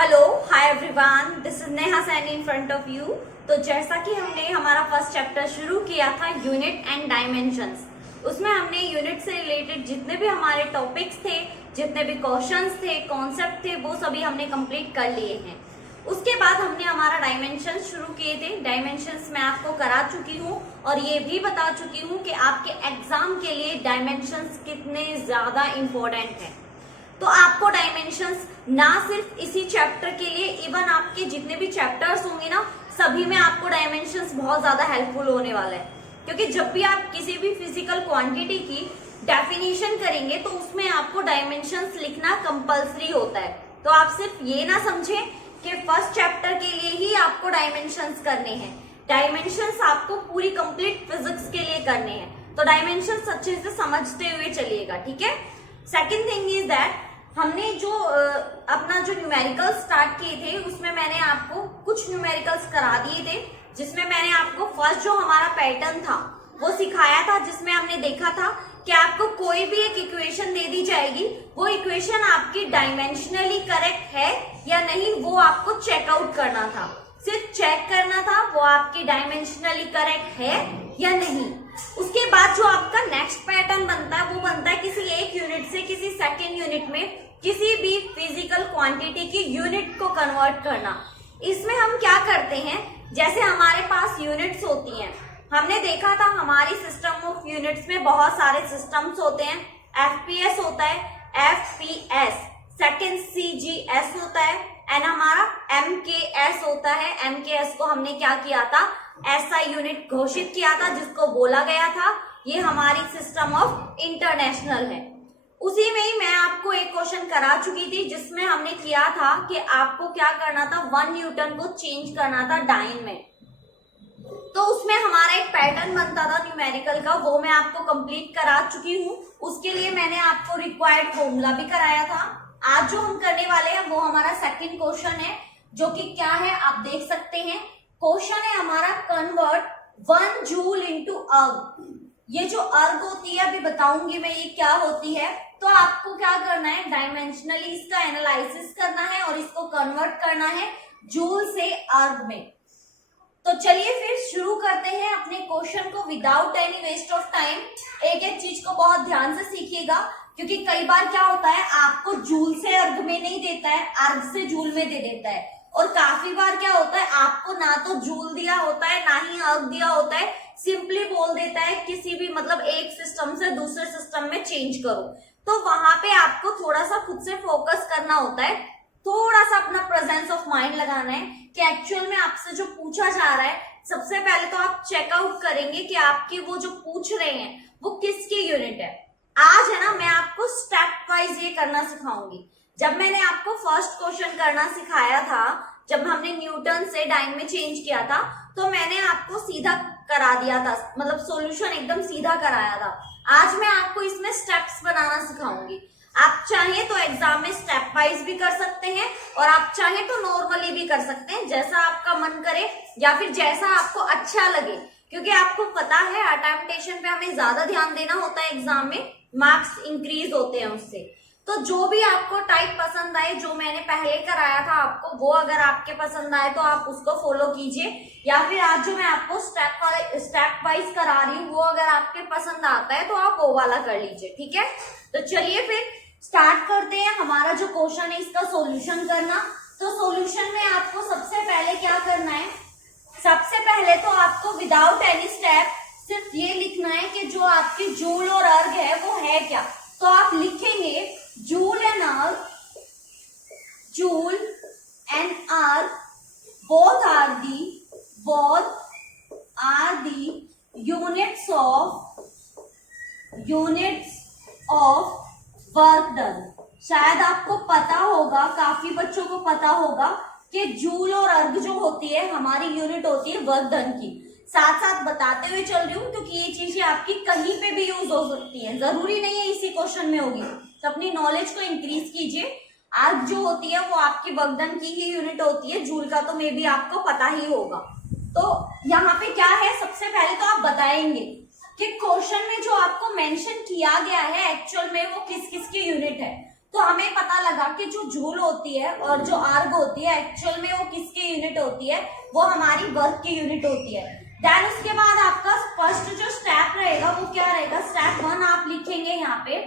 Hello hi everyone, this is Neha Saini in front of you. तो जैसा कि हमने हमारा फर्स्ट चैप्टर शुरू किया था यूनिट एंड डायमेंशंस, उसमें हमने यूनिट से रिलेटेड जितने भी हमारे टॉपिक्स थे, जितने भी क्वेश्चंस थे, कॉन्सेप्ट थे, वो सभी हमने कंप्लीट कर लिए हैं। उसके बाद हमने हमारा डायमेंशंस शुरू किए थे। डायमेंशंस मैं आपको करा चुकी हूँ और ये भी बता चुकी हूँ कि आपके एग्जाम के लिए डायमेंशंस कितने ज्यादा इंपॉर्टेंट है। तो आपको डायमेंशंस ना सिर्फ इसी चैप्टर के लिए, इवन आपके जितने भी चैप्टर्स होंगे ना, सभी में आपको डायमेंशंस बहुत ज्यादा हेल्पफुल होने वाला है। क्योंकि जब भी आप किसी भी फिजिकल क्वांटिटी की डेफिनेशन करेंगे तो उसमें आपको डायमेंशंस लिखना कंपल्सरी होता है। तो आप सिर्फ ये ना समझें कि फर्स्ट चैप्टर के लिए ही आपको डायमेंशंस करने हैं। डायमेंशंस आपको पूरी कंप्लीट फिजिक्स के लिए करने हैं। तो डायमेंशंस अच्छे से समझते हुए चलिएगा, ठीक है। सेकेंड थिंग इज दैट हमने जो अपना जो न्यूमेरिकल स्टार्ट किए थे, उसमें मैंने आपको कुछ न्यूमेरिकल्स करा दिए थे, जिसमें मैंने आपको फर्स्ट जो हमारा पैटर्न था वो सिखाया था, जिसमें हमने देखा था कि आपको कोई भी एक इक्वेशन दे दी जाएगी, वो इक्वेशन आपकी डायमेंशनली करेक्ट है या नहीं, वो आपको चेकआउट करना था। सिर्फ चेक करना था वो आपकी डायमेंशनली करेक्ट है या नहीं। उसके बाद जो आपका नेक्स्ट पैटर्न बनता है वो बनता है किसी एक यूनिट से किसी सेकेंड यूनिट में किसी भी फिजिकल क्वांटिटी की यूनिट को कन्वर्ट करना। इसमें हम क्या करते हैं, जैसे हमारे पास यूनिट्स होती हैं, हमने देखा था हमारी सिस्टम ऑफ यूनिट्स में बहुत सारे सिस्टम्स होते हैं। एफपीएस होता है, एफपीएस, सेकेंड सीजीएस होता है, एंड हमारा एमकेएस होता है। एमकेएस को हमने क्या किया था, ऐसा यूनिट घोषित किया था जिसको बोला गया था ये हमारी सिस्टम ऑफ इंटरनेशनल है। उसी में ही मैं आपको एक क्वेश्चन करा चुकी थी जिसमें हमने किया था कि आपको क्या करना था, 1 न्यूटन को चेंज करना था डाइन में। तो उसमें हमारा एक पैटर्न बनता था न्यूमेरिकल का, वो मैं आपको कंप्लीट करा चुकी हूँ। उसके लिए मैंने आपको रिक्वायर्ड फॉर्मूला भी कराया था। आज जो हम करने वाले हैं वो हमारा सेकंड क्वेश्चन है, जो कि क्या है आप देख सकते हैं। क्वेश्चन है हमारा कन्वर्ट 1 जूल इनटू अर्ग। ये जो अर्ग होती है, अभी बताऊंगी मैं ये क्या होती है। तो आपको क्या करना है, डायमेंशनली इसका एनालिसिस करना है और इसको कन्वर्ट करना है जूल से अर्ग में। तो चलिए फिर शुरू करते हैं अपने क्वेश्चन को without any waste of time. एक एक चीज को बहुत ध्यान से सीखिएगा, क्योंकि कई बार क्या होता है आपको जूल से अर्ग में नहीं देता है, अर्ग से जूल में दे देता है। और काफी बार क्या होता है आपको ना तो जूल दिया होता है ना ही अर्ग दिया होता है, सिंपली बोल देता है किसी भी मतलब एक सिस्टम से दूसरे सिस्टम में चेंज करो। तो वहां पे आपको थोड़ा सा खुद से फोकस करना होता है, थोड़ा सा अपना प्रेजेंस ऑफ माइंड लगाना है कि एक्चुअल में आपसे जो पूछा जा रहा है, सबसे पहले तो आप चेकआउट करेंगे कि आपकी वो जो पूछ रहे हैं वो किसकी यूनिट है। आज है ना मैं आपको स्टेप वाइज ये करना सिखाऊंगी। जब मैंने आपको फर्स्ट क्वेश्चन करना सिखाया था, जब हमने न्यूटन से डाइन में चेंज किया था, तो मैंने आपको सीधा करा दिया था, मतलब सॉल्यूशन एकदम सीधा कराया था। आज मैं आपको इसमें स्टेप्स बनाना सिखाऊंगी। आप चाहें तो एग्जाम में स्टेप वाइज भी कर सकते हैं और आप चाहें तो नॉर्मली भी कर सकते हैं, जैसा आपका मन करे या फिर जैसा आपको अच्छा लगे। क्योंकि आपको पता है अटेम्प्टेशन पे हमें ज्यादा ध्यान देना होता है, एग्जाम में मार्क्स इंक्रीज होते हैं उससे। तो जो भी आपको टाइप पसंद आए, जो मैंने पहले कराया था आपको, वो अगर आपके पसंद आए तो आप उसको फॉलो कीजिए, या फिर आज जो मैं आपको स्टेप वाइज करा रही हूँ वो अगर आपके पसंद आता है तो आप वो वाला कर लीजिए, ठीक है। तो चलिए फिर स्टार्ट करते हैं। हमारा जो क्वेश्चन है इसका सॉल्यूशन करना। तो सॉल्यूशन में आपको सबसे पहले क्या करना है, सबसे पहले तो आपको विदाउट एनी स्टेप सिर्फ ये लिखना है कि जो आपके जूल और अर्ग है वो है क्या। तो आप लिखेंगे जूल एंड अर्ग, जूल एंड अर्ग both are the units of work done. शायद आपको पता होगा, काफी बच्चों को पता होगा कि जूल और अर्ग जो होती है हमारी यूनिट होती है वर्क डन की। साथ साथ बताते हुए चल रही हूँ क्योंकि ये चीजें आपकी कहीं पे भी यूज हो सकती हैं, जरूरी नहीं है इसी क्वेश्चन में होगी। तो अपनी नॉलेज को इंक्रीज कीजिए। अर्ग जो होती है वो आपकी वर्क डन की ही यूनिट होती है, जूल का तो मे बी आपको पता ही होगा। तो यहाँ पे क्या है, सबसे पहले तो आप बताएंगे कि क्वेश्चन में जो आपको मेंशन किया गया है एक्चुअल में वो किस किस की यूनिट है। तो हमें पता लगा कि जो जूल होती है और जो आर्ग होती है एक्चुअल में वो किसकी यूनिट होती है, वो हमारी वर्क की यूनिट होती है। देन उसके बाद आपका फर्स्ट जो स्टेप रहेगा वो क्या रहेगा, स्टेप 1 आप लिखेंगे यहाँ पे,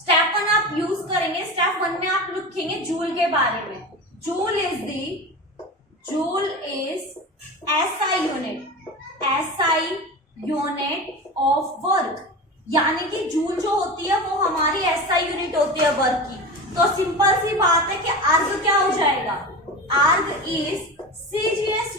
स्टेप 1 आप यूज करेंगे। स्टेप 1 में आप लिखेंगे जूल के बारे में। Joule is SI unit of work, यानी कि जूल जो होती है वो हमारी SI यूनिट होती है वर्क की। तो सिंपल सी बात है कि आर्ग क्या हो जाएगा, erg is CGS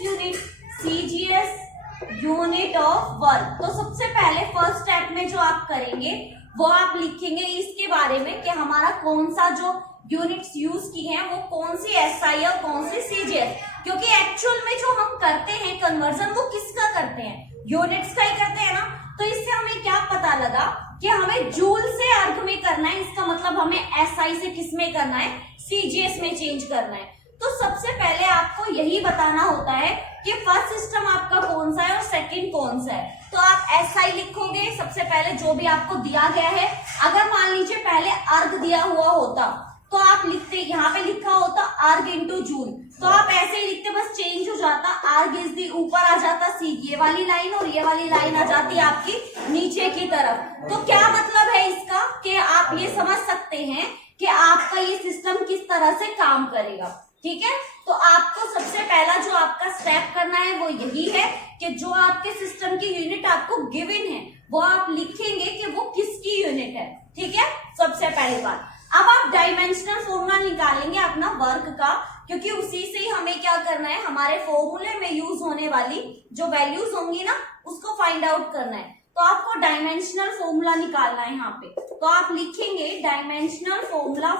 unit of work. तो सबसे पहले फर्स्ट स्टेप में जो आप करेंगे वो आप लिखेंगे इसके बारे में कि हमारा कौन सा जो यूनिट्स यूज की हैं वो कौन सी SI और कौन सी CGS, क्योंकि एक्चुअल में जो हम करते हैं कन्वर्जन वो किसका करते हैं, यूनिट्स का ही करते हैं ना। तो इससे हमें क्या पता लगा कि हमें जूल से अर्ग में करना है, इसका मतलब हमें SI से किस में करना है, CGS में चेंज करना है। तो सबसे पहले आपको यही बताना होता है कि फर्स्ट सिस्टम आपका कौन सा है और सेकंड कौन सा है। तो आप SI लिखोगे सबसे पहले जो भी आपको दिया गया है। अगर मान लीजिए पहले अर्ग दिया हुआ होता तो आप लिखते, यहाँ पे लिखा होता अर्ग इंटू जूल, तो आप ऐसे ही लिखते, बस चेंज हो जाता, अर्ग इज दी ऊपर आ जाता सी ये वाली लाइन और ये वाली लाइन आ जाती आपकी नीचे की तरफ। तो क्या मतलब है इसका कि आप ये समझ सकते हैं कि आपका ये सिस्टम किस तरह से काम करेगा। ठीक है, तो आपको सबसे पहला जो आपका स्टेप करना है वो यही है कि जो आपके सिस्टम की यूनिट आपको गिवन है वो आप लिखेंगे कि वो किसकी यूनिट है। ठीक है, सबसे पहली बात। अब आप डायमेंशनल फॉर्मूला निकालेंगे अपना वर्क का, क्योंकि उसी से ही हमें क्या करना है, हमारे फॉर्मूले में यूज होने वाली जो वैल्यूज होंगी ना उसको फाइंड आउट करना है। तो आपको डायमेंशनल फॉर्मूला निकालना है यहाँ पे। तो आप लिखेंगे डायमेंशनल फॉर्मूला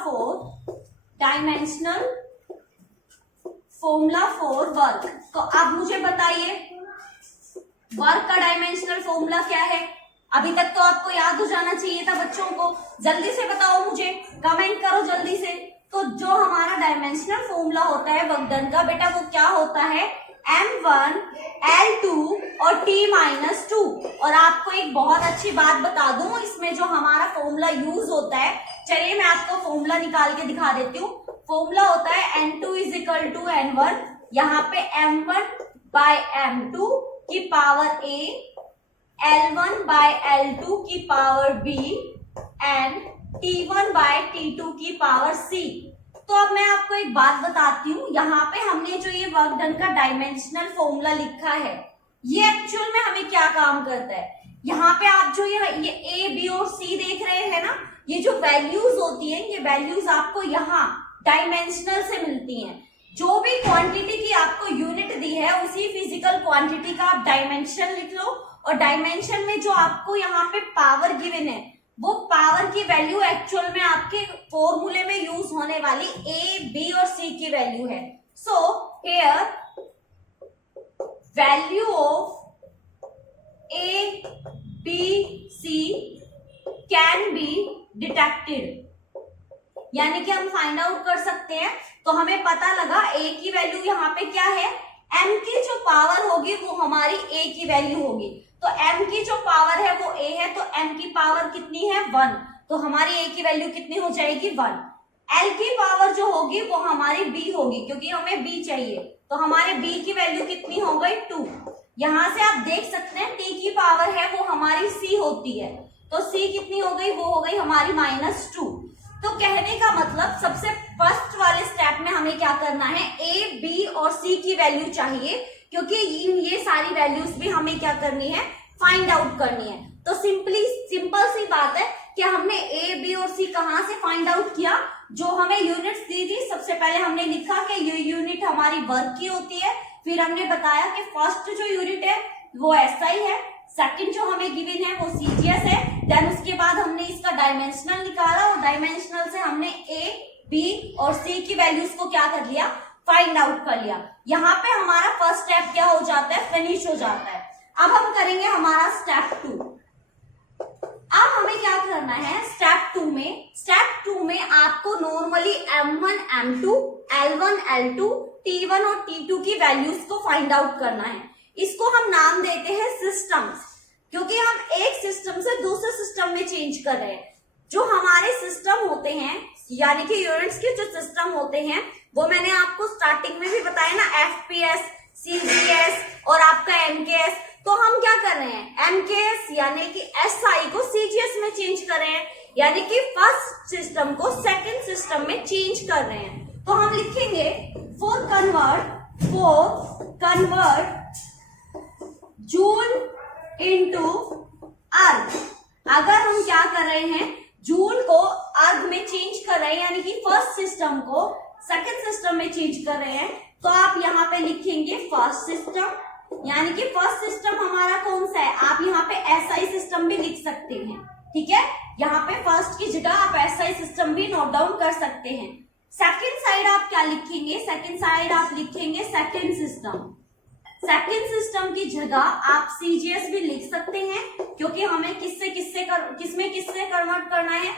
फॉर वर्क। तो अब मुझे बताइए वर्क का डायमेंशनल फॉर्मूला क्या है। अभी तक तो आपको याद हो जाना चाहिए था बच्चों को, जल्दी से बताओ मुझे, कमेंट करो जल्दी से। तो जो हमारा डायमेंशनल फॉर्मूला होता है वर्क डन का बेटा वो क्या होता है, M1 L2 और T-2। और आपको एक बहुत अच्छी बात बता दूं, इसमें जो हमारा फॉर्मूला यूज होता है, चलिए मैं आपको फॉर्मूला निकाल के दिखा देती हूँ। फॉर्मूला होता है N2 = N1, यहाँ पे M1/M2 की पावर A, L1/L2 की पावर B एंड T1/T2 की पावर C। तो अब मैं आपको एक बात बताती हूँ, यहाँ पे हमने जो ये वर्क डन का डायमेंशनल फॉर्मूला लिखा है ये एक्चुअल में हमें क्या काम करता है। यहाँ पे आप जो ये A, B और C देख रहे हैं ना, ये जो वैल्यूज होती है ये वैल्यूज आपको यहाँ डायमेंशनल से मिलती हैं। जो भी क्वांटिटी की आपको यूनिट दी है उसी फिजिकल क्वांटिटी का आप डायमेंशन लिख लो, और डायमेंशन में जो आपको यहाँ पे पावर गिवन है वो पावर की वैल्यू एक्चुअल में आपके फॉर्मूले में यूज होने वाली A, B और C की वैल्यू है। So here value of A, B, C can be detected, यानी कि हम फाइंड आउट कर सकते हैं। तो हमें पता लगा A की वैल्यू यहाँ पे क्या है, M की जो पावर होगी वो हमारी A की वैल्यू होगी। तो M की जो पावर है वो A है, तो M की पावर कितनी है 1, तो हमारी A की वैल्यू कितनी हो जाएगी 1। L की पावर जो होगी वो हमारी B होगी, क्योंकि हमें B चाहिए, तो हमारे B की वैल्यू कितनी हो गई 2। यहाँ से आप देख सकते हैं T की पावर है वो हमारी C होती है, तो C कितनी हो गई, वो हो गई हमारी -2। तो कहने का मतलब सबसे फर्स्ट वाले स्टेप में हमें क्या करना है, A, B और C की वैल्यू चाहिए, क्योंकि ये सारी वैल्यूज भी हमें क्या करनी है, फाइंड आउट करनी है। तो सिंपल सी बात है कि हमने A, B और C कहां से फाइंड आउट किया, जो हमें यूनिट्स दी थी सबसे पहले हमने लिखा कि ये यूनिट हमारी वर्क की होती है। फिर हमने बताया कि फर्स्ट जो यूनिट है वो SI है, सेकंड जो हमें गिवन है वो CGS है। देन उसके बाद हमने इसका डायमेंशनल निकाला और डायमेंशनल से हमने A, B और C की वैल्यूज को क्या कर लिया, फाइंड आउट कर लिया। यहाँ पे हमारा फर्स्ट स्टेप क्या हो जाता है, फिनिश हो जाता है। अब हम करेंगे हमारा स्टेप 2। अब हमें क्या करना है स्टेप 2 में आपको normally M1, M2, L1, L2, T1 और T2 की वैल्यूज को फाइंड आउट करना है। इसको हम नाम देते हैं सिस्टम्स, क्योंकि हम एक सिस्टम से दूसरे सिस्टम में चेंज कर रहे हैं। जो हमारे सिस्टम होते हैं, यानी कि यूनिट्स के जो सिस्टम होते हैं, वो मैंने आपको स्टार्टिंग में भी बताया ना, एफपीएस, सीजीएस और आपका एमकेएस। तो हम क्या कर रहे हैं, एमकेएस यानी कि एसआई को सीजीएस में चेंज कर रहे हैं, यानी कि फर्स्ट सिस्टम को सेकंड सिस्टम में चेंज कर रहे हैं। तो हम लिखेंगे फॉर कन्वर्ट जूल इनटू अर्ग। अगर हम क्या कर रहे हैं, जूल को अर्ग में चेंज कर रहे हैं, यानी कि फर्स्ट सिस्टम को सेकंड सिस्टम में चेंज कर रहे हैं, तो आप यहाँ पे लिखेंगे फर्स्ट सिस्टम, यानी कि फर्स्ट सिस्टम हमारा कौन सा है, आप यहाँ पे एसआई सिस्टम भी लिख सकते हैं। ठीक है, यहाँ पे फर्स्ट की जगह आप एसआई सिस्टम भी नोट डाउन कर सकते हैं। सेकंड साइड आप क्या लिखेंगे, सेकंड साइड आप लिखेंगे सेकंड सिस्टम। सेकंड सिस्टम की जगह आप सीजीएस भी लिख सकते हैं, क्योंकि हमें किसमें किससे कन्वर्ट करना है,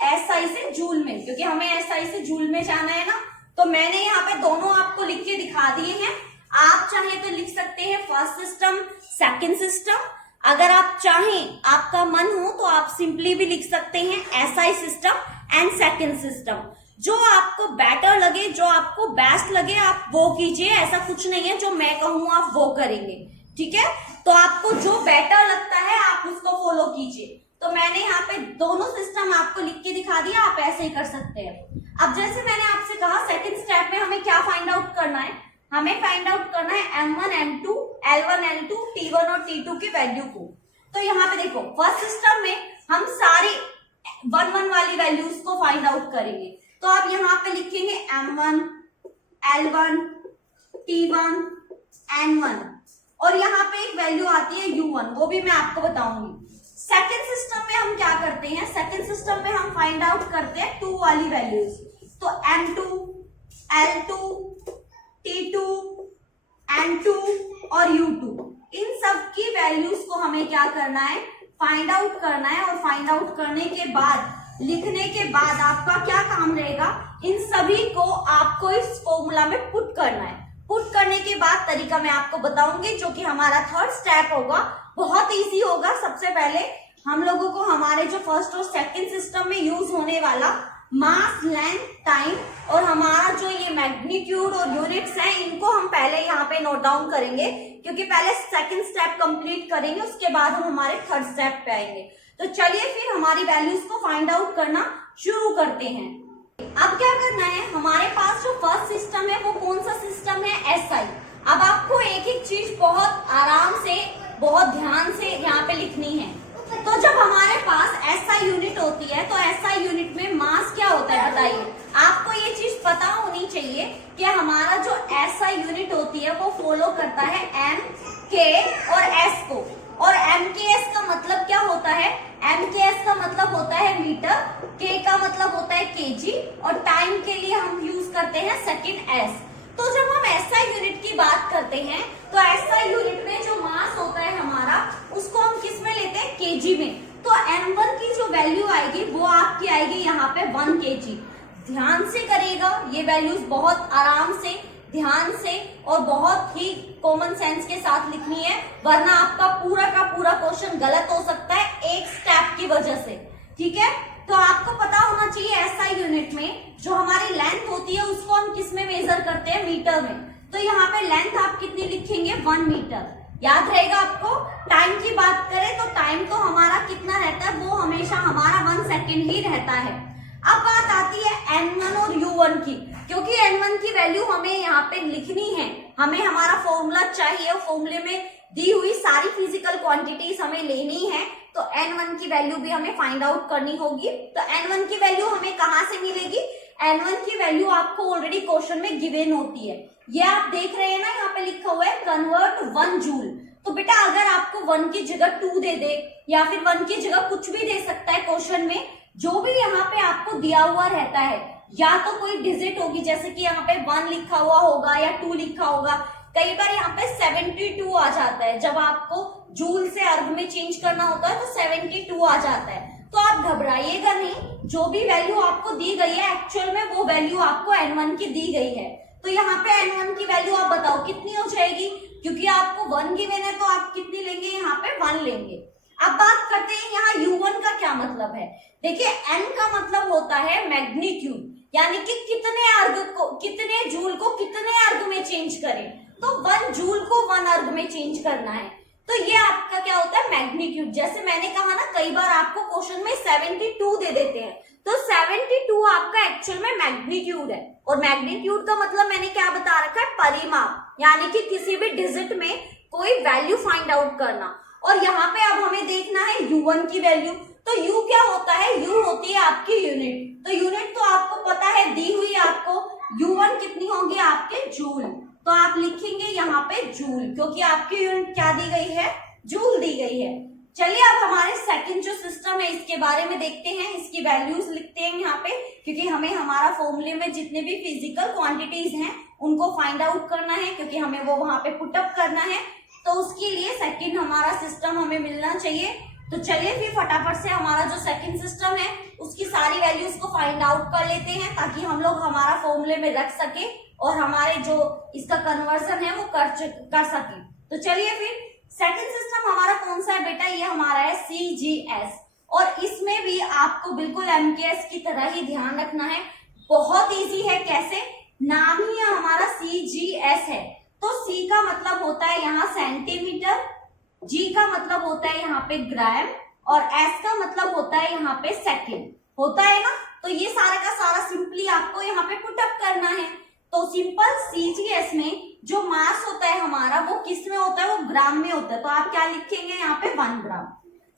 एसआई से जूल में, क्योंकि हमें एसआई से जूल में जाना है ना। तो मैंने यहाँ पे दोनों आपको लिख के दिखा दिए हैं। आप चाहे तो लिख सकते हैं फर्स्ट सिस्टम सेकंड सिस्टम, अगर आप चाहें, आपका मन हो तो आप सिंपली भी लिख सकते हैं SI system and second system. जो आपको बेटर लगे, जो आपको बेस्ट लगे, आप वो कीजिए। ऐसा कुछ नहीं है जो मैं कहूँ आप वो करेंगे। ठीक है, तो आपको जो बेटर लगता है आप उसको फॉलो कीजिए। तो मैंने यहाँ पे दोनों सिस्टम आपको लिख के दिखा दिया, आप ऐसे ही कर सकते हैं। अब जैसे मैंने आपसे कहा, सेकंड स्टेप में हमें क्या फाइंड आउट करना है, हमें फाइंड आउट करना है M1, M2, L1, L2, T1 और T2 की वैल्यू को। तो यहाँ पे देखो, फर्स्ट सिस्टम में हम सारी 1 वाली वैल्यूज को फाइंड आउट करेंगे। तो आप यहाँ पे लिखेंगे M1, L1, T1, N1 और यहाँ पे एक वैल्यू आती है U1, वो भी मैं आपको बताऊंगी। सेकेंड सिस्टम में हम क्या करते हैं, सेकेंड सिस्टम में हम फाइंड आउट करते हैं 2 वाली वैल्यूज। तो M2, L2, T2, N2 और U2, इन सब की वैल्यूज को हमें क्या करना है, फाइंड आउट करना है। और फाइंड आउट करने के बाद, लिखने के बाद आपका क्या काम रहेगा, इन सभी को आपको इस फॉर्मूला में पुट करना है। पुट करने के बाद तरीका मैं आपको बताऊंगी, जो कि हमारा थर्ड स्टेप होगा, बहुत इजी होगा। सबसे पहले हम लोगों को हमारे जो फर्स्ट और सेकंड सिस्टम में यूज होने वाला मास, लेंथ, टाइम और हमारा जो ये मैग्नीट्यूड और यूनिट्स हैं, इनको हम पहले यहाँ पे नोट डाउन करेंगे, क्योंकि पहले सेकंड स्टेप कंप्लीट करेंगे, उसके बाद हम हमारे थर्ड स्टेप पे आएंगे। तो चलिए फिर हमारी वैल्यूज को फाइंड आउट करना शुरू करते हैं। अब क्या करना है, हमारे पास जो फर्स्ट सिस्टम है वो कौन सा सिस्टम है, एसआई। अब आपको एक एक चीज बहुत आराम से, बहुत ध्यान से यहाँ पे लिखनी है। तो जब हमारे पास एसआई यूनिट होती है, तो एसआई यूनिट में मास क्या होता है बताइए। आपको ये चीज पता होनी चाहिए कि हमारा जो एसआई यूनिट होती है वो फॉलो करता है एम, के और एस को। और एम के एस का मतलब क्या होता है, एम के एस का मतलब होता है मीटर, के का मतलब होता है केजी और टाइम के लिए हम यूज करते हैं सेकंड एस। तो जब हम एसआई यूनिट की बात करते हैं, तो एसआई यूनिट में जो मास होता है हमारा, उसको हम किस में लेते हैं, केजी में। तो M1 की जो वैल्यू आएगी वो आपकी आएगी यहाँ पे 1 kg। ध्यान से करेगा, ये वैल्यूज बहुत आराम से, ध्यान से और बहुत ही कॉमन सेंस के साथ लिखनी है, वरना आपका पूरा का पूरा क्वेश्चन गलत हो सकता है एक स्टेप की वजह से। ठीक है, तो आपको पता होना चाहिए एसआई यूनिट में जो हमारी लेंथ होती है उसको हम किस में मेजर करते हैं, मीटर में। तो यहाँ पे लेंथ आप कितनी लिखेंगे, 1 मीटर, याद रहेगा आपको। टाइम की बात करें तो टाइम तो हमारा कितना रहता है, वो हमेशा हमारा 1 सेकेंड ही रहता है। अब बात आती है N1 और U1 की, क्योंकि N1 की वैल्यू हमें यहाँ पे लिखनी है, हमें हमारा फॉर्मूला चाहिए, फॉर्मूले में दी हुई सारी फिजिकल क्वांटिटीज हमें लेनी है। तो N1 की वैल्यू भी हमें फाइंड आउट करनी होगी। तो N1 की वैल्यू हमें कहाँ से मिलेगी, N1 की वैल्यू आपको ऑलरेडी क्वेश्चन में गिवन होती है, ये आप देख रहे हैं ना, यहाँ पे लिखा हुआ है कन्वर्ट 1 जूल। तो बेटा अगर आपको 1 की जगह 2 दे दे या फिर 1 की जगह कुछ भी दे सकता है क्वेश्चन में, जो भी यहाँ पे आपको दिया हुआ रहता है, या तो कोई डिजिट होगी, जैसे कि यहाँ पे 1 लिखा हुआ होगा या 2 लिखा होगा। कई बार यहाँ पे 72 आ जाता है, जब आपको जूल से अर्ग में चेंज करना होता है तो 72 आ जाता है। तो आप घबराइएगा नहीं, जो भी वैल्यू आपको दी गई है एक्चुअल में वो वैल्यू आपको N1 की दी गई है। तो यहाँ पे N1 की वैल्यू आप बताओ कितनी हो जाएगी, क्योंकि आपको 1 गिवन है तो आप कितनी लेंगे, यहाँ पे 1 लेंगे। अब बात करते हैं यहाँ U1 का क्या मतलब है। देखिए n का मतलब होता है मैग्नीट्यूड, यानी कि कितने जूल को कितने अर्ग में चेंज करें, तो 1 जूल को 1 अर्ग में चेंज करना है, तो ये आपका क्या होता है मैग्नीट्यूड। जैसे मैंने कहा ना, कई बार आपको क्वेश्चन में 72 दे देते हैं, तो 72 आपका एक्चुअल में मैग्नीट्यूड है। और मैग्नीट्यूड का मतलब मैंने क्या बता रखा है, परिमाप, यानी कि किसी भी डिजिट में कोई वैल्यू फाइंड आउट करना। और यहाँ पे अब हमें देखना है U1 की वैल्यू, तो U क्या होता है, U होती है आपकी यूनिट, तो यूनिट तो आपको पता है दी हुई आपको, U1 कितनी होगी आपके जूल, तो आप लिखेंगे यहाँ पे जूल, क्योंकि आपकी यूनिट क्या दी गई है, जूल दी गई है। चलिए अब हमारे सेकंड जो सिस्टम है इसके बारे में देखते हैं, इसकी वैल्यूज लिखते हैं यहाँ पे, क्योंकि हमें हमारा फॉर्मूले में जितने भी फिजिकल क्वांटिटीज हैं उनको फाइंड आउट करना है, क्योंकि हमें वो वहां पे पुटअप करना है, तो उसके लिए सेकंड हमारा सिस्टम हमें मिलना चाहिए। तो चलिए फिर फटाफट से हमारा जो सेकंड सिस्टम है उसकी सारी वैल्यूज को फाइंड आउट कर लेते हैं, ताकि हम लोग हमारा फॉर्मूले में रख सके और हमारे जो इसका कन्वर्जन है वो कर सके। तो चलिए फिर सेकंड सिस्टम हमारा कौन सा है बेटा, ये हमारा है CGS, और इसमें भी आपको बिल्कुल MKS की तरह ही ध्यान रखना है, बहुत इजी है। कैसे, नाम ही हमारा CGS है, तो C का मतलब होता है यहाँ सेंटीमीटर, G का मतलब होता है यहाँ पे ग्राम, और S का मतलब होता है यहाँ पे सेकेंड, होता है ना। तो ये सारा का सारा सिंपली आपको यहाँ पे पुटअप करना है। तो सिंपल CGS में जो मास होता है हमारा वो किस में होता है, वो ग्राम में होता है, तो आप क्या लिखेंगे यहाँ पे 1 ग्राम।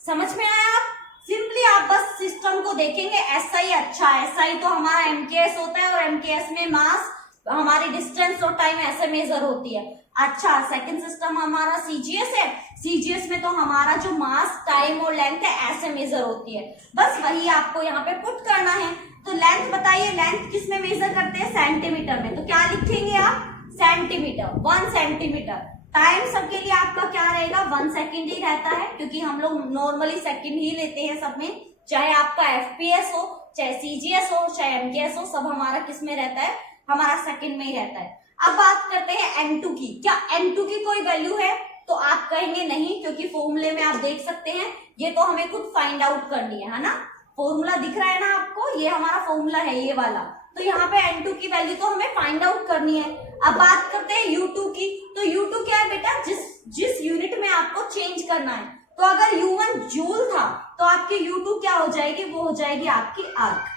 समझ में आया आप, सिंपली आप बस सिस्टम को देखेंगे, SI अच्छा, SI तो हमारा MKS होता है, और MKS में मास हमारी डिस्टेंस और टाइम ऐसे मेजर होती है। अच्छा, सेकंड सिस्टम हमारा CGS है, CGS में तो हमारा जो मास, टाइम और लेंथ है ऐसे मेजर होती है, बस वही आपको यहाँ पे पुट करना है। तो लेंथ बताइए, लेंथ किस में मेजर करते हैं, सेंटीमीटर में, तो क्या लिखेंगे आप, सेंटीमीटर, 1 सेंटीमीटर। टाइम सबके लिए आपका क्या रहेगा, 1 सेकेंड ही रहता है, क्योंकि हम लोग नॉर्मली सेकेंड ही लेते हैं सब में, चाहे आपका FPS हो, चाहे CGS हो, चाहे MKS हो, सब हमारा किस में रहता है, हमारा सेकंड में ही रहता है। अब बात करते हैं N2 की, क्या N2 की कोई वैल्यू है, तो आप कहेंगे नहीं, क्योंकि फॉर्मूले में आप देख सकते हैं, ये तो हमें खुद फाइंड आउट करनी है ना। फॉर्मूला दिख रहा है ना आपको, ये हमारा फॉर्मूला है ये वाला, तो यहाँ पे N2 की वैल्यू तो हमें फाइंड आउट करनी है। अब बात करते हैं U2 की, तो U2 क्या है बेटा, जिस यूनिट में आपको चेंज करना है, तो अगर U1 जूल था तो आपकी U2 क्या हो जाएगी, वो हो जाएगी आपकी अर्ग।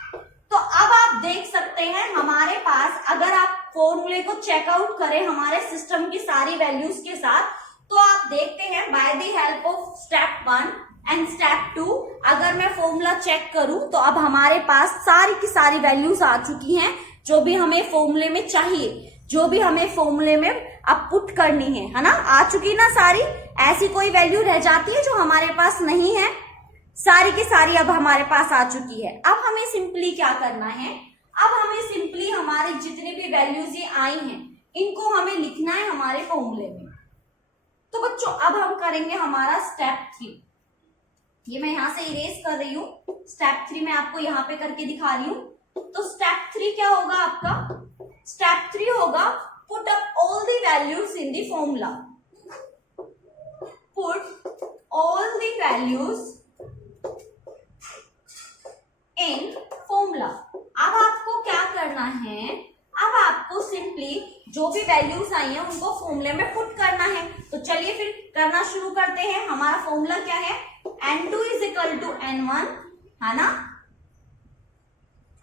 तो अब आप देख सकते हैं हमारे पास, अगर आप फॉर्मूले को चेकआउट करें हमारे सिस्टम की सारी वैल्यूज के साथ, तो आप देखते हैं by the help of step 1 and step 2, अगर मैं फॉर्मूला चेक करूं तो अब हमारे पास सारी की सारी वैल्यूज आ चुकी हैं, जो भी हमें फॉर्मूले में चाहिए, जो भी हमें फॉर्मूले में अब पुट करनी है ना, आ चुकी ना सारी। ऐसी कोई वैल्यू रह जाती है जो हमारे पास नहीं है, सारी की सारी अब हमारे पास आ चुकी है। अब हमें सिंपली क्या करना है, अब हमें सिंपली हमारे जितने भी वैल्यूज ये आई हैं इनको हमें लिखना है हमारे फॉर्मूले में। तो बच्चों अब हम करेंगे हमारा स्टेप 3, ये मैं यहां से इरेज कर रही हूं, स्टेप 3 मैं आपको यहाँ पे करके दिखा रही हूं। तो स्टेप 3 क्या होगा आपका, स्टेप 3 होगा put up all the values in the formula, put all the values in formula. अब आपको क्या करना है, अब आपको सिंपली जो भी वैल्यूज आई हैं उनको फॉर्मूले में पुट करना है। तो चलिए फिर करना शुरू करते हैं। हमारा फॉर्मूला क्या है, N2 is equal to N1, है ना।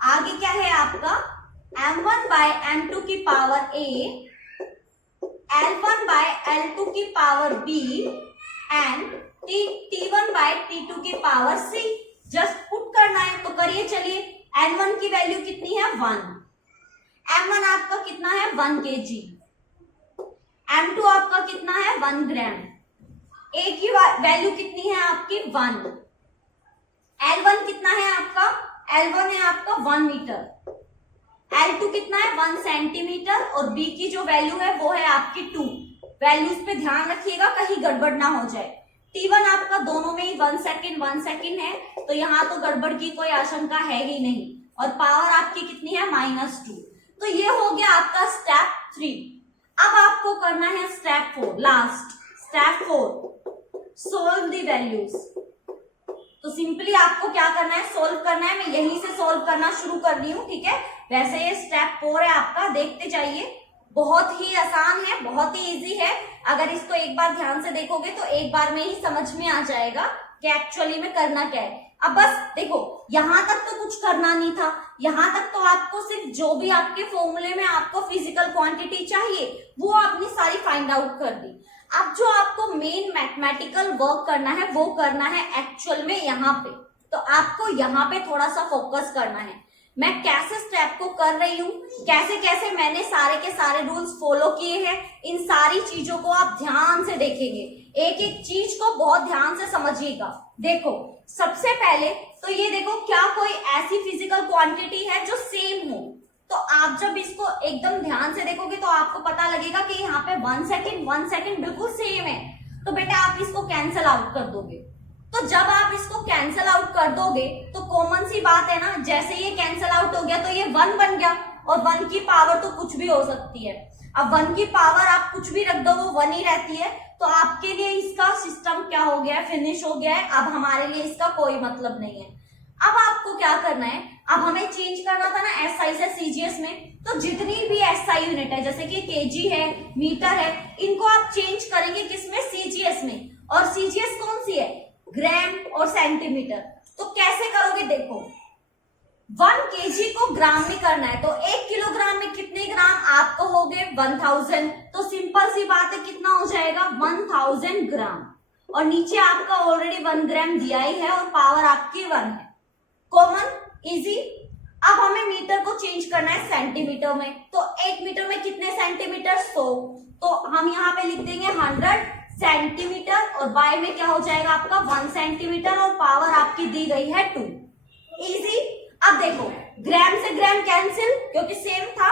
आगे क्या है आपका, M1 बाय M2 की power A, L1 bye L2 की power B and T1 bye T2 की पावर C। जस्ट पुट करना है, तो करिए चलिए। N1 की वैल्यू कितनी है, 1, M1 आपका कितना है 1 kg, M2 आपका कितना है 1 ग्राम, A की वैल्यू कितनी है आपकी 1, L1 कितना है आपका, L1 है आपका 1 मीटर, L2 कितना है 1 सेंटीमीटर, और B की जो वैल्यू है वो है आपकी 2। वैल्यूज पे ध्यान रखिएगा कहीं गड़बड़ ना हो जाए। T1 आपका दोनों में ही 1 सेकेंड है, तो यहाँ तो गड़बड़ की कोई आशंका है ही नहीं, और पावर आपकी कितनी है -2। तो ये हो गया आपका स्टेप 3। अब आपको करना है step 4, last step 4, solve the values. तो सिंपली आपको क्या करना है, सोल्व करना है। मैं यहीं से सोल्व करना शुरू कर रही हूँ, ठीक है। वैसे ये स्टेप 4 है आपका, देखते जाइए। बहुत ही आसान है, बहुत ही इजी है। अगर इसको एक बार ध्यान से देखोगे तो एक बार में ही समझ में आ जाएगा कि एक्चुअली में करना क्या है। अब बस देखो, यहां तक तो कुछ करना नहीं था। यहां तक तो आपको सिर्फ जो भी आपके फॉर्मूले में आपको फिजिकल क्वांटिटी चाहिए वो आपने सारी फाइंड आउट कर दी। अब जो आपको मेन मैथमेटिकल वर्क करना है वो करना है एक्चुअल में यहाँ पे। तो आपको यहाँ पे थोड़ा सा फोकस करना है। मैं कैसे स्टेप को कर रही हूँ, कैसे कैसे मैंने सारे के सारे रूल्स फॉलो किए हैं, इन सारी चीजों को आप ध्यान से देखेंगे। एक एक चीज को बहुत ध्यान से समझिएगा। देखो, सबसे पहले तो ये देखो, क्या कोई ऐसी फिजिकल क्वांटिटी है जो सेम हो? तो आप जब इसको एकदम ध्यान से देखोगे तो आपको पता लगेगा कि यहाँ पे 1 सेकेंड बिल्कुल सेम है। तो बेटा आप इसको कैंसिल आउट कर दोगे। तो जब आप इसको कैंसिल आउट कर दोगे तो कॉमन सी बात है ना, जैसे ये कैंसिल आउट हो गया तो ये 1 बन गया, और 1 की पावर तो कुछ भी हो सकती है। अब 1 की पावर आप कुछ भी रख दो वो 1 ही रहती है। तो आपके लिए इसका सिस्टम क्या हो गया है, फिनिश हो गया है। अब हमारे लिए इसका कोई मतलब नहीं है। अब आपको क्या करना है, अब हमें चेंज करना था ना एसआई से सीजीएस में। तो जितनी भी एसआई यूनिट है, जैसे कि केजी है, मीटर है, इनको आप चेंज करेंगे किसमें, सीजीएस में। और सीजीएस कौन सी है, ग्राम और सेंटीमीटर। तो कैसे करोगे, देखो 1 केजी को ग्राम में करना है, तो 1 किलोग्राम में कितने ग्राम आपको हो गए, 1000। तो सिंपल सी बात है, कितना हो जाएगा, 1000 ग्राम। और नीचे आपका ऑलरेडी 1 ग्राम दिया ही है और पावर आपकी 1 है। Common, easy. अब हमें मीटर को चेंज करना है सेंटीमीटर में। तो 1 मीटर में कितने सेंटीमीटर, 100। तो हम यहाँ पे लिख देंगे 100 सेंटीमीटर, और बाय में क्या हो जाएगा आपका 1 सेंटीमीटर, और पावर आपकी दी गई है 2। इजी। अब देखो, ग्राम से ग्राम कैंसिल क्योंकि सेम था,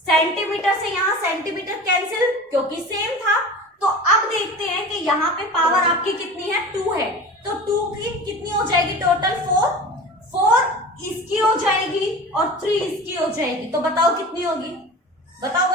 सेंटीमीटर से यहाँ सेंटीमीटर कैंसिल क्योंकि सेम था। तो अब देखते हैं कि यहाँ पे पावर आपकी कितनी है, 2 है। तो 2 की कितनी हो जाएगी टोटल, 4 इसकी हो जाएगी और 3 इसकी हो जाएगी। तो बताओ कितनी होगी, बताओ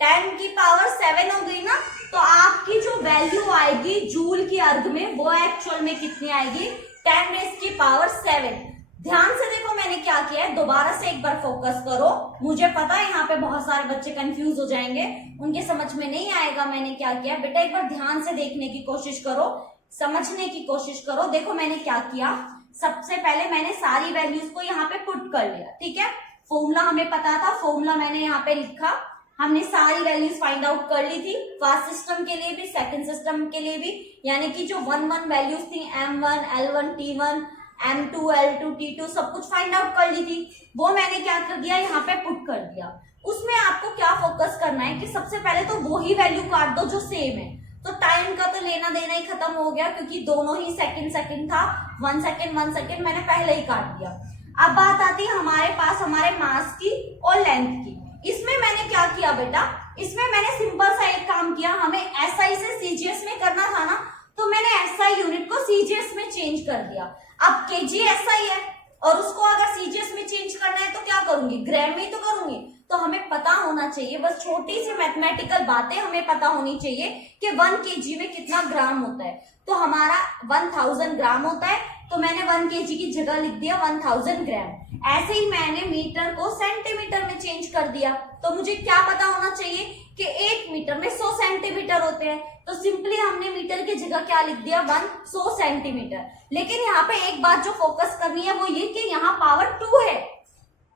10 की पावर 7 हो गई ना। तो आपकी जो वैल्यू आएगी जूल की अर्ग में वो एक्चुअल में कितनी आएगी, 10 रेज़ की पावर 7। ध्यान से देखो मैंने क्या किया है, दोबारा से एक बार फोकस करो। मुझे पता है यहाँ पे बहुत सारे बच्चे कंफ्यूज हो जाएंगे, उनके समझ में नहीं आएगा मैंने क्या किया। बेटा एक बार ध्यान से देखने की कोशिश करो, समझने की कोशिश करो। देखो मैंने क्या किया, सबसे पहले मैंने सारी वैल्यूज को यहाँ पे पुट कर लिया, ठीक है। फॉर्मूला हमें पता था, फॉर्मूला मैंने यहाँ पे लिखा। हमने सारी वैल्यूज फाइंड आउट कर ली थी, फर्स्ट सिस्टम के लिए भी सेकंड सिस्टम के लिए भी, यानी कि जो 1 वैल्यूज थी M1, L1, T1, M2, L2, T2 सब कुछ फाइंड आउट कर ली थी। वो मैंने क्या कर दिया, यहाँ पे पुट कर दिया। उसमें आपको क्या फोकस करना है कि सबसे पहले तो वो ही वैल्यू काट दो जो सेम है। तो टाइम का तो लेना देना ही खत्म हो गया क्योंकि दोनों ही सेकंड था। 1 सेकंड मैंने पहले ही काट दिया। अब बात आती है हमारे पास हमारे मास की और लेंथ की। इसमें मैंने क्या किया बेटा, इसमें मैंने सिंपल सा एक काम किया। हमें एसआई से सीजीएस में करना था ना, तो मैंने एसआई यूनिट को सीजीएस में चेंज कर दिया। अब केजी एसआई है और उसको अगर सीजीएस में चेंज करना है तो क्या करूंगी, ग्राम में ही तो करूंगी। तो हमें पता होना चाहिए, बस छोटी सी मैथमेटिकल बातें हमें पता होनी चाहिए कि 1 केजी में कितना ग्राम होता है। तो हमारा 1000 ग्राम होता है, तो मैंने 1 केजी की जगह लिख दिया 1000 ग्राम। ऐसे ही मैंने मीटर को सेंटीमीटर में चेंज कर दिया। तो मुझे क्या पता होना चाहिए कि 1 मीटर में 100 सेंटीमीटर होते हैं। तो सिंपली हमने मीटर की जगह क्या लिख दिया, 100 सेंटीमीटर। लेकिन यहाँ पे एक बात जो फोकस करनी है वो ये कि यहाँ पावर 2 है।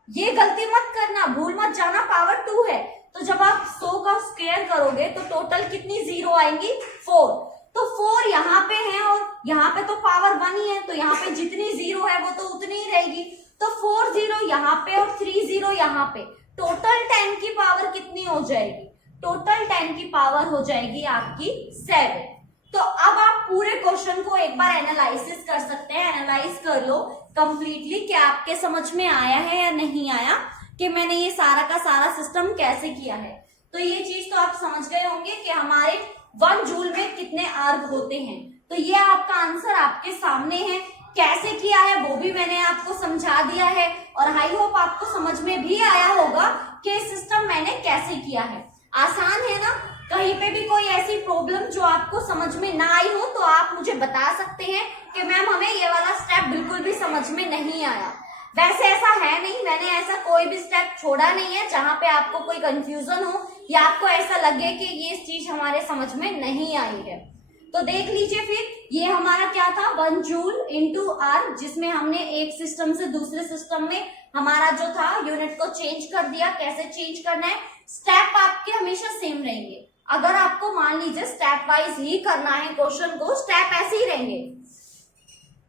ये गलती मत करना, भूल मत जाना, पावर 2 है। तो जब आप 100 का स्क्वायर करोगे तो टोटल कितनी जीरो आएंगी, 4। तो 4 यहाँ पे है और यहाँ पे तो पावर 1 ही है, तो यहाँ पे जितनी जीरो है वो तो उतनी ही रहेगी। तो 4 जीरो यहाँ पे और 3 जीरो यहाँ पे, टोटल 10 की पावर कितनी हो जाएगी, टोटल 10 की पावर हो जाएगी आपकी 7। तो अब आप पूरे क्वेश्चन को एक बार एनालिसिस कर सकते हैं, एनालाइज कर लो कंप्लीटली कि आपके समझ में आया है या नहीं आया, कि मैंने ये सारा का सारा सिस्टम कैसे किया है। तो ये चीज तो आप समझ गए होंगे कि हमारे 1 जूल में कितने अर्ग होते हैं। तो ये आपका आंसर आपके सामने है, कैसे किया है वो भी मैंने आपको समझा दिया है, और आई होप आपको समझ में भी आया होगा कि सिस्टम मैंने कैसे किया है। आसान है ना। कहीं पे भी कोई ऐसी प्रॉब्लम जो आपको समझ में ना आई हो तो आप मुझे बता सकते हैं कि मैम हमें ये वाला स्टेप बिल्कुल भी समझ में नहीं आया। वैसे ऐसा है नहीं, मैंने ऐसा कोई भी स्टेप छोड़ा नहीं है जहां पे आपको कोई कंफ्यूजन हो या आपको ऐसा लगे कि ये चीज हमारे समझ में नहीं आई है। तो देख लीजिए फिर ये हमारा क्या था 1 जूल इंटू आर, जिसमें हमने एक सिस्टम से दूसरे सिस्टम में हमारा जो था यूनिट को चेंज कर दिया। कैसे चेंज करना है, स्टेप आपके हमेशा सेम रहेंगे। अगर आपको मान लीजिए स्टेप वाइज ही करना है क्वेश्चन को, स्टेप ऐसे ही रहेंगे।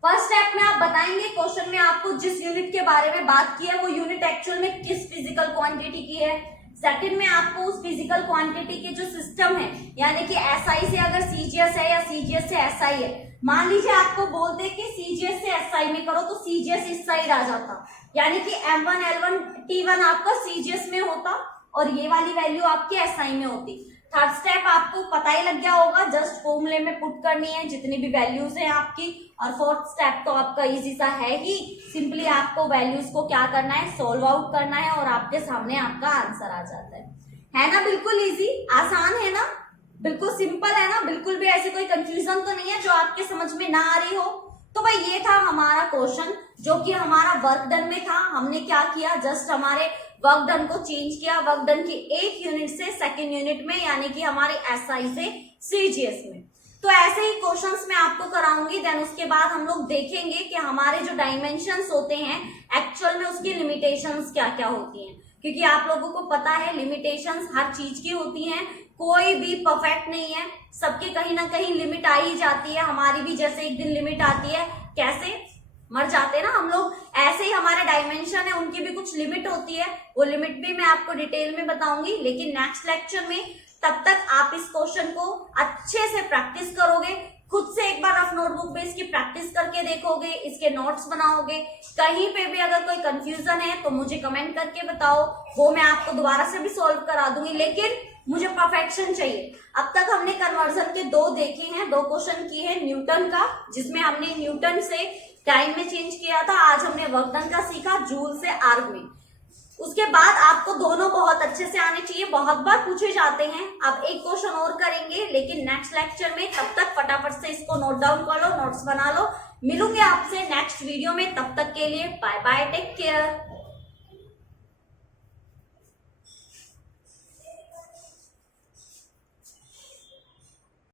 फर्स्ट स्टेप में आप बताएंगे क्वेश्चन में आपको जिस यूनिट के बारे में बात की है वो यूनिट एक्चुअल में किस फिजिकल क्वांटिटी की है। सेकंड में आपको उस फिजिकल क्वांटिटी के जो सिस्टम है, यानी कि एसआई से अगर सीजीएस है या सीजीएस से एसआई है, मान लीजिए आपको बोलते कि सीजीएस से एसआई में करो तो सीजीएस इस साइड आ जाता, यानी कि M1 L1 T1 आपका सीजीएस में होता और ये वाली वैल्यू आपकी एसआई में होती। थर्ड स्टेप आपको पता ही लग गया होगा, जस्ट फॉर्मूले में पुट करनी है जितनी भी वैल्यूज है आपकी। और फोर्थ स्टेप तो आपका इजी सा है ही, सिंपली आपको वैल्यूज को क्या करना है, सोल्व आउट करना है और आपके सामने आपका आंसर आ जाता है ना। बिल्कुल इजी, आसान है ना, बिल्कुल सिंपल है ना, बिल्कुल भी ऐसे कोई कंफ्यूजन तो नहीं है जो आपके समझ में ना आ रही हो। तो भाई ये था हमारा क्वेश्चन जो कि हमारा वर्क डन में था। हमने क्या किया, जस्ट हमारे वर्क डन को चेंज किया, वर्क डन की एक यूनिट से सेकेंड यूनिट में, यानी कि हमारे एसआई से सीजीएस में। तो ऐसे ही क्वेश्चंस मैं आपको कराऊंगी। देन उसके बाद हम लोग देखेंगे कि हमारे जो डायमेंशंस होते हैं एक्चुअल में उसकी लिमिटेशंस क्या क्या होती हैं, क्योंकि आप लोगों को पता है लिमिटेशंस हर चीज की होती हैं, कोई भी परफेक्ट नहीं है, सबके कहीं ना कहीं लिमिट आ ही जाती है। हमारी भी जैसे एक दिन लिमिट आती है, कैसे मर जाते हैं ना हम लोग, ऐसे ही हमारे डायमेंशन है उनकी भी कुछ लिमिट होती है। वो लिमिट भी मैं आपको डिटेल में बताऊंगी, लेकिन नेक्स्ट लेक्चर में। तब तक आप इस क्वेश्चन को अच्छे से प्रैक्टिस करोगे, खुद से एक बार रफ नोटबुक पे इसकी प्रैक्टिस करके देखोगे, इसके नोट्स बनाओगे। कहीं पे भी अगर कोई कंफ्यूजन है तो मुझे कमेंट करके बताओ, वो मैं आपको दोबारा से भी सॉल्व करा दूंगी, लेकिन मुझे परफेक्शन चाहिए। अब तक हमने कन्वर्जन के 2 देखे हैं, 2 क्वेश्चन किए हैं न्यूटन का, जिसमें हमने न्यूटन से टाइम में चेंज किया था। आज हमने वर्क डन का सीखा जूल से आर्ग में। उसके बाद आपको दोनों बहुत अच्छे से आने चाहिए, बहुत बार पूछे जाते हैं। अब एक क्वेश्चन और करेंगे लेकिन नेक्स्ट लेक्चर में। तब तक फटाफट से इसको नोट डाउन कर लो, नोट्स बना लो। मिलूंगे आपसे नेक्स्ट वीडियो में, तब तक के लिए बाय बाय, टेक केयर।